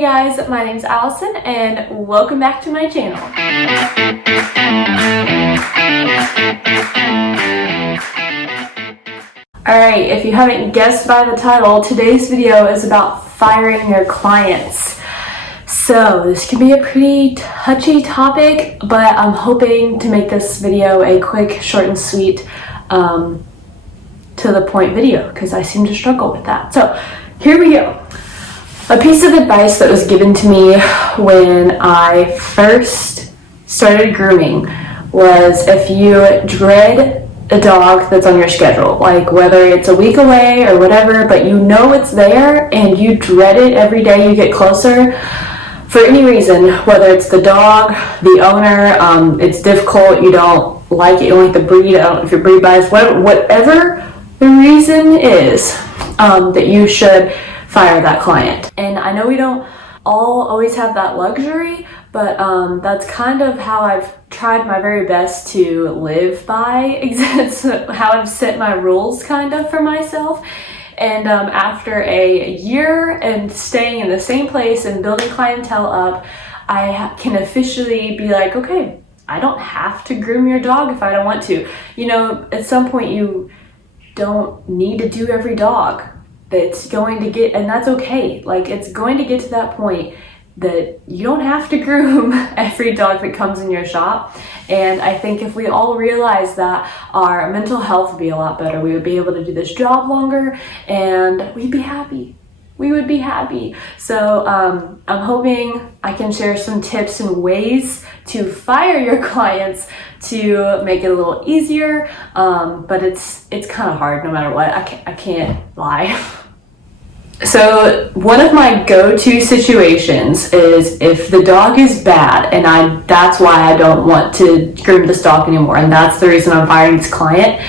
Hey guys, my name's Allison and welcome back to my channel. Alright, if you haven't guessed by the title, today's video is about firing your clients. So this can be a pretty touchy topic, but I'm hoping to make this video a quick, short and sweet, to the point video because I seem to struggle with that. So here we go. A piece of advice that was given to me when I first started grooming was if you dread a dog that's on your schedule, like whether it's a week away or whatever, but you know it's there and you dread it every day you get closer for any reason, whether it's the dog, the owner, it's difficult, you don't like it, you don't like the breed, I don't know if your breed bias, whatever the reason is, that you should fire that client. And I know we don't all always have that luxury, but that's kind of how I've tried my very best to live by, how I've set my rules kind of for myself. And after a year and staying in the same place and building clientele up, I can officially be like, okay, I don't have to groom your dog if I don't want to. You know, at some point you don't need to do every dog. That's going to get, and that's okay. Like, it's going to get to that point that you don't have to groom every dog that comes in your shop. And I think if we all realize that, our mental health would be a lot better. We would be able to do this job longer and we'd be happy. We would be happy. So I'm hoping I can share some tips and ways to fire your clients to make it a little easier. But it's kind of hard no matter what. I can't lie. So one of my go-to situations is if the dog is bad and that's why I don't want to groom this dog anymore, and that's the reason I'm firing this client.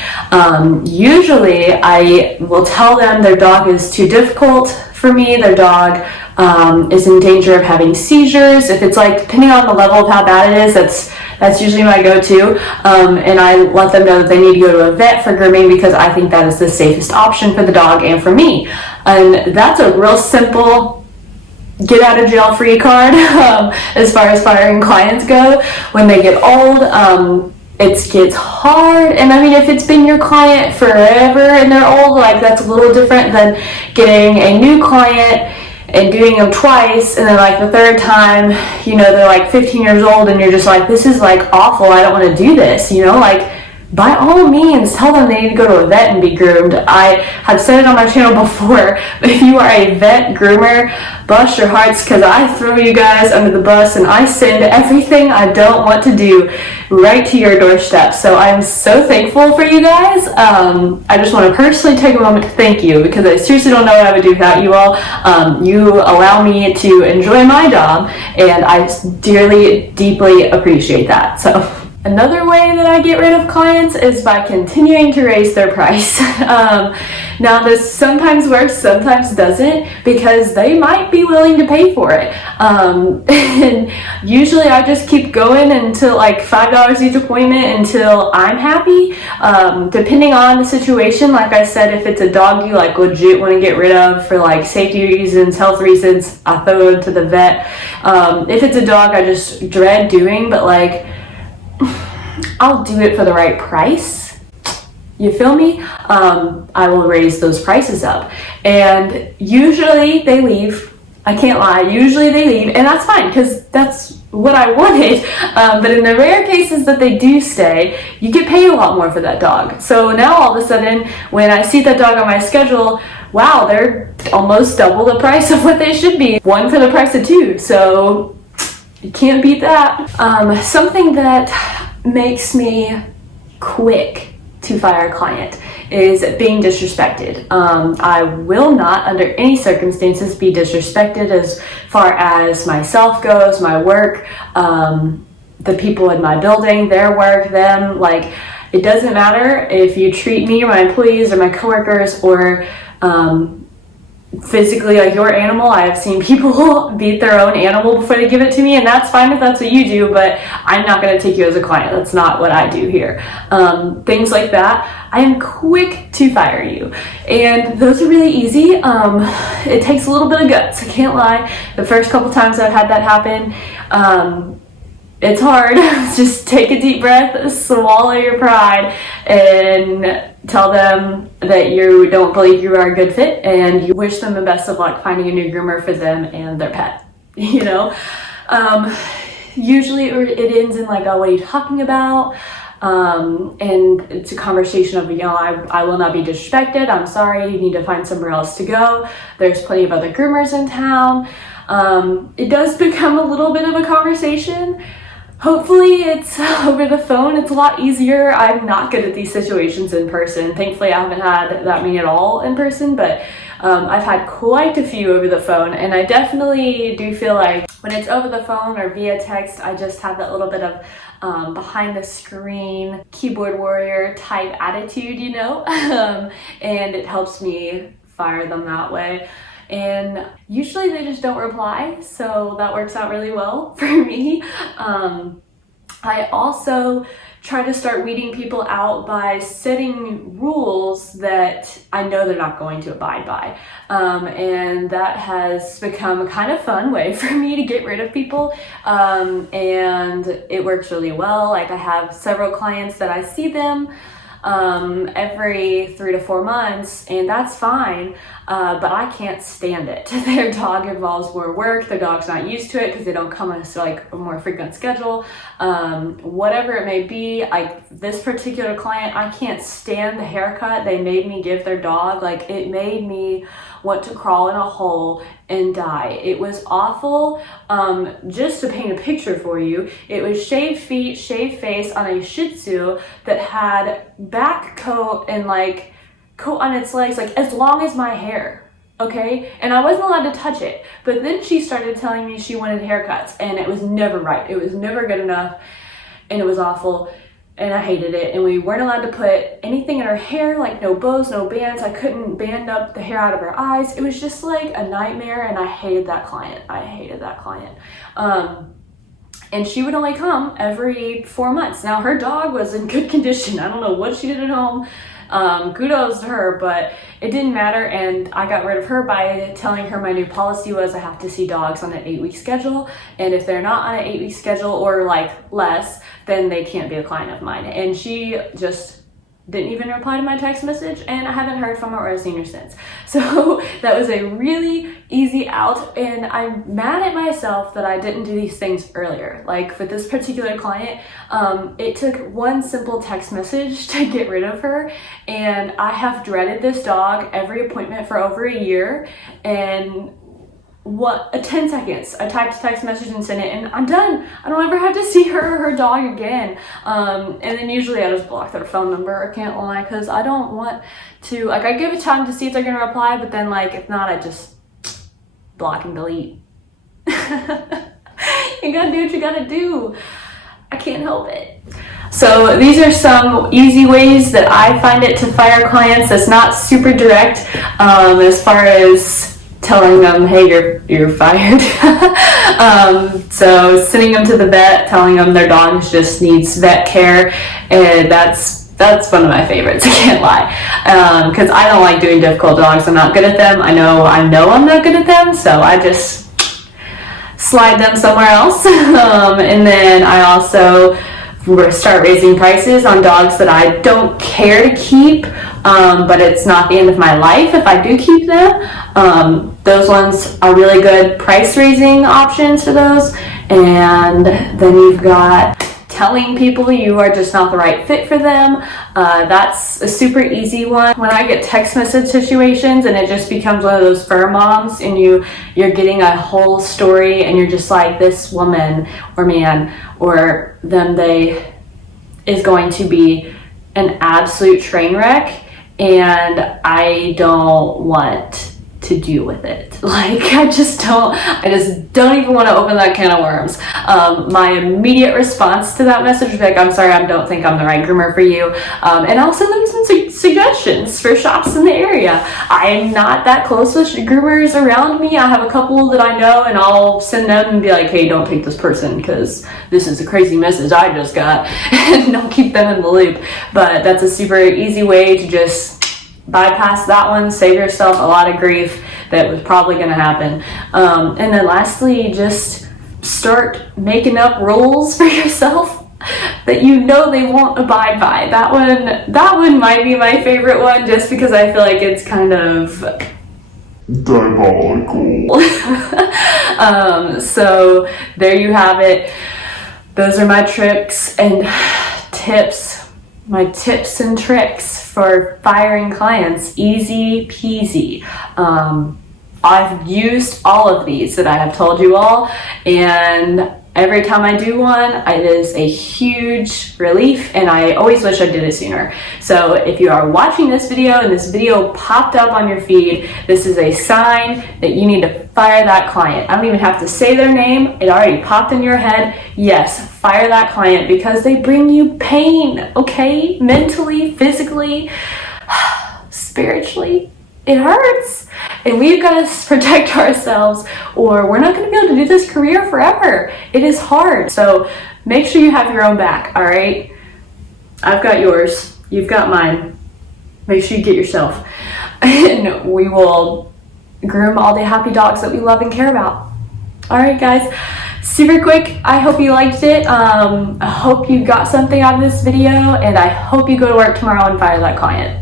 Usually I will tell them their dog is too difficult for me, their dog is in danger of having seizures. If it's like, depending on the level of how bad it is, that's usually my go-to, and I let them know that they need to go to a vet for grooming because I think that is the safest option for the dog and for me. And that's a real simple get out of jail free card as far as firing clients go. When they get old, it gets hard, and I mean, if it's been your client forever and they're old, like, that's a little different than getting a new client and doing them twice, and then like the third time, you know, they're like 15 years old and you're just like, this is like awful, I don't want to do this, you know, like, by all means, tell them they need to go to a vet and be groomed. I have said it on my channel before, if you are a vet groomer, bust your hearts, because I throw you guys under the bus and I send everything I don't want to do right to your doorstep. So I'm so thankful for you guys. I just want to personally take a moment to thank you, because I seriously don't know what I would do without you all. You allow me to enjoy my job, and I dearly, deeply appreciate that. So another way that I get rid of clients is by continuing to raise their price. Now this sometimes works, sometimes doesn't, because they might be willing to pay for it. And usually I just keep going until like $5 each appointment until I'm happy. Depending on the situation, like I said, if it's a dog you like legit want to get rid of for like safety reasons, health reasons, I throw it to the vet. If it's a dog I just dread doing, but like, I'll do it for the right price. You feel me? I will raise those prices up. And usually they leave. I can't lie. Usually they leave. And that's fine, because that's what I wanted. But in the rare cases that they do stay, you get paid a lot more for that dog. So now all of a sudden, when I see that dog on my schedule, wow, they're almost double the price of what they should be. One for the price of two. So you can't beat that. Something that makes me quick to fire a client is being disrespected. I will not under any circumstances be disrespected as far as myself goes, my work, the people in my building, their work, them, like, it doesn't matter if you treat me or my employees or my coworkers or physically like your animal. I have seen people beat their own animal before they give it to me, and that's fine if that's what you do, but I'm not going to take you as a client. That's not what I do here. Things like that, I am quick to fire you, and those are really easy. It takes a little bit of guts, I can't lie. The first couple times I've had that happen, it's hard. Just take a deep breath, swallow your pride, and tell them that you don't believe you are a good fit, and you wish them the best of luck finding a new groomer for them and their pet. You know, usually it ends in like, oh, what are you talking about? And it's a conversation of, you know, I will not be disrespected. I'm sorry. You need to find somewhere else to go. There's plenty of other groomers in town. It does become a little bit of a conversation. Hopefully it's over the phone. It's a lot easier. I'm not good at these situations in person. Thankfully, I haven't had that many at all in person, but I've had quite a few over the phone, and I definitely do feel like when it's over the phone or via text, I just have that little bit of behind the screen keyboard warrior type attitude, you know, and it helps me fire them that way. And usually they just don't reply, so that works out really well for me. I also try to start weeding people out by setting rules that I know they're not going to abide by. And that has become a kind of fun way for me to get rid of people. And it works really well. Like, I have several clients that I see them every 3 to 4 months, and that's fine, but I can't stand it. Their dog involves more work, their dog's not used to it because they don't come on like a more frequent schedule, whatever it may be. Like this particular client, I can't stand the haircut they made me give their dog. Like, it made me want to crawl in a hole and die. It was awful. Just to paint a picture for you, it was shaved feet, shaved face on a Shih Tzu that had back coat and like coat on its legs, like as long as my hair. Okay, and I wasn't allowed to touch it, but then she started telling me she wanted haircuts, and it was never right. It was never good enough, and it was awful. And I hated it, and we weren't allowed to put anything in her hair, like no bows, no bands. I couldn't band up the hair out of her eyes. It was just like a nightmare, and I hated that client. And she would only come every 4 months. Now, her dog was in good condition. I don't know what she did at home. Kudos to her, but it didn't matter, and I got rid of her by telling her my new policy was I have to see dogs on an 8-week schedule, and if they're not on an 8-week schedule or like less, then they can't be a client of mine. And she just didn't even reply to my text message, and I haven't heard from her or seen her since. So that was a really easy out, and I'm mad at myself that I didn't do these things earlier. Like for this particular client, it took one simple text message to get rid of her, and I have dreaded this dog every appointment for over a year. And 10 seconds, I typed a text message and sent it, and I'm done. I don't ever have to see her or her dog again. And then usually I just block their phone number, I can't lie, because I don't want to, like, I give it time to see if they're gonna reply, but then like if not, I just block and delete. You gotta do what you gotta do. I can't help it. So these are some easy ways that I find it to fire clients that's not super direct, as far as telling them, hey, you're fired. So sending them to the vet, telling them their dog just needs vet care, and that's one of my favorites, I can't lie. Because I don't like doing difficult dogs. I'm not good at them. I know I'm not good at them, so I just slide them somewhere else. And then I also start raising prices on dogs that I don't care to keep, but it's not the end of my life if I do keep them. Those ones are really good price raising options for those. And then you've got telling people you are just not the right fit for them. That's a super easy one. When I get text message situations and it just becomes one of those fur moms, and you're getting a whole story, and you're just like, this woman or man or them, they is going to be an absolute train wreck, and I don't want to to do with it. Like, I just don't even want to open that can of worms. My immediate response to that message was like, I'm sorry, I don't think I'm the right groomer for you. And I'll send them some suggestions for shops in the area. I am not that close with groomers around me. I have a couple that I know, and I'll send them and be like, hey, don't pick this person because this is a crazy message I just got, and don't keep them in the loop. But that's a super easy way to just bypass that one, save yourself a lot of grief that was probably going to happen. And then lastly, just start making up rules for yourself that you know they won't abide by. That one might be my favorite one, just because I feel like it's kind of diabolical. So there you have it. Those are my tricks and tips, my tips and tricks for firing clients. Easy peasy. I've used all of these that I have told you all, and every time I do one, it is a huge relief, and I always wish I did it sooner. So if you are watching this video and this video popped up on your feed, this is a sign that you need to fire that client. I don't even have to say their name. It already popped in your head. Yes, fire that client because they bring you pain, okay? Mentally, physically, spiritually. It hurts, and we've got to protect ourselves, or we're not going to be able to do this career forever. It is hard. So make sure you have your own back, all right? I've got yours. You've got mine. Make sure you get yourself. And we will groom all the happy dogs that we love and care about. All right, guys. Super quick. I hope you liked it. I hope you got something out of this video, and I hope you go to work tomorrow and fire that client.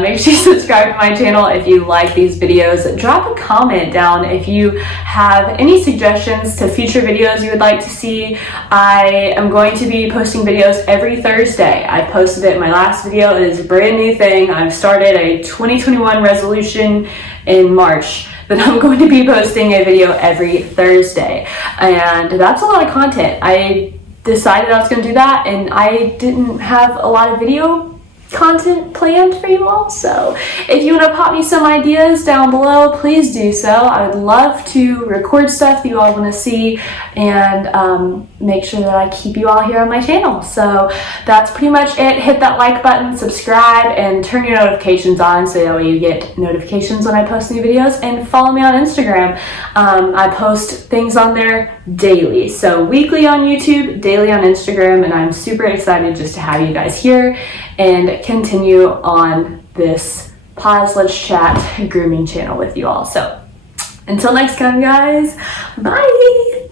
Make sure you subscribe to my channel if you like these videos. Drop a comment down if you have any suggestions to future videos you would like to see. I am going to be posting videos every Thursday. I posted it in my last video. It is a brand new thing. I've started a 2021 resolution in March that I'm going to be posting a video every Thursday. And that's a lot of content. I decided I was going to do that, and I didn't have a lot of video content planned for you all. So if you want to pop me some ideas down below, please do so. I would love to record stuff that you all want to see, and make sure that I keep you all here on my channel. So that's pretty much it. Hit that like button, subscribe, and turn your notifications on so that way you get notifications when I post new videos, and follow me on Instagram. I post things on there daily. So weekly on YouTube, daily on Instagram, and I'm super excited just to have you guys here and continue on this Pause Let's Chat grooming channel with you all. So until next time, guys, bye.